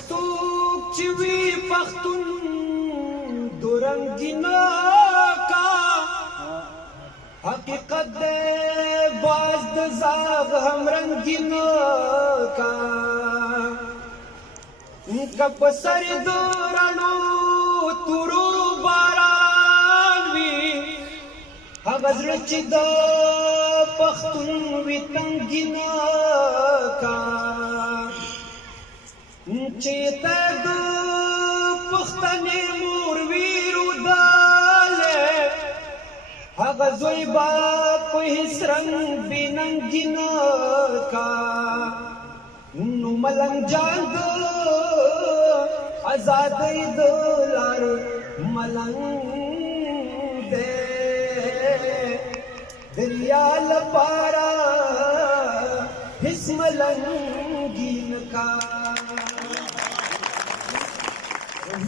څوک چې وي پښتون دورنګینا کا حقیقت دې باز د زاغ هم رنگینا کا کپ سر دورانو تورو باران وی هغه زړه چې د پښتون وي تنګینا کا چې ته د پښتنې مور ویرو داله هغه زوی با په هیڅ رنګ بننګینا کا نو ملنګ جان د آزادۍ د لار ملنګ دې دریا لپاره هیڅ ملنګین کا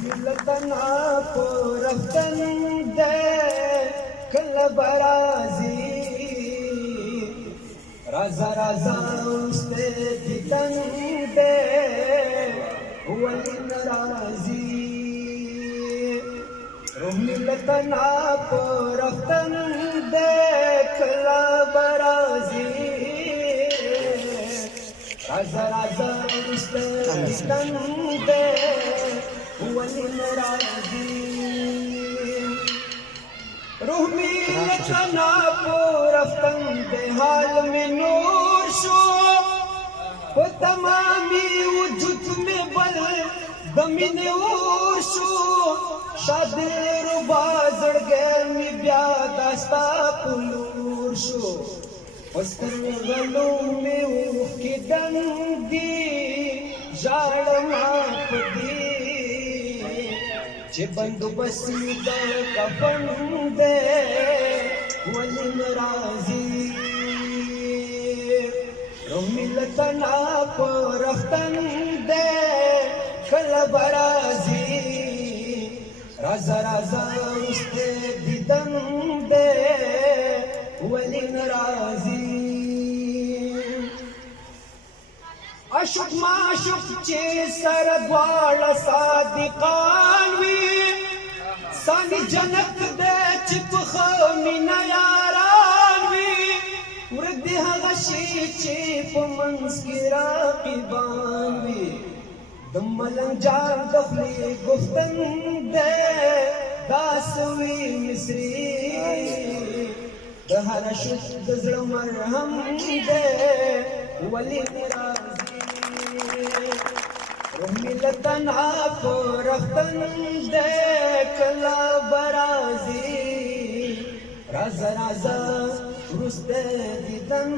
ملتنا پرفتن دے کل برازی رازا رازا استے دیدن دے ولی نرازی ملتنا پرفتن دے کل برازی رازا رازا استے دیدن دے روح میلتنا پورفتن دے حال میں نور شو و تمامی وجود میں بل دمین اور شو شاد ربا زڑ گئے می بیا داستا پلور شو استر غلوں میں اوخ کی دنگی جاڑ ماپ دی چې بندوبست د کفن دی ولې ناراضي ملتنا پرفتن دی کله به راځي رازه رازه اوسته دیدن دی ولې ناراضي عشق معشوق چې سره دواړه صادقان وي ساني جنت دې چې په خو مینا یاران وي ورک دې هغه شي چې په منځ کې راقبان وي د ملنګ جان د خولې گفتن دې داسوي مصري د هر شوق د زړه مرهم دې ولې ناراضي ملتنا پرفتن دے کلا برازی راز راز رست دیدن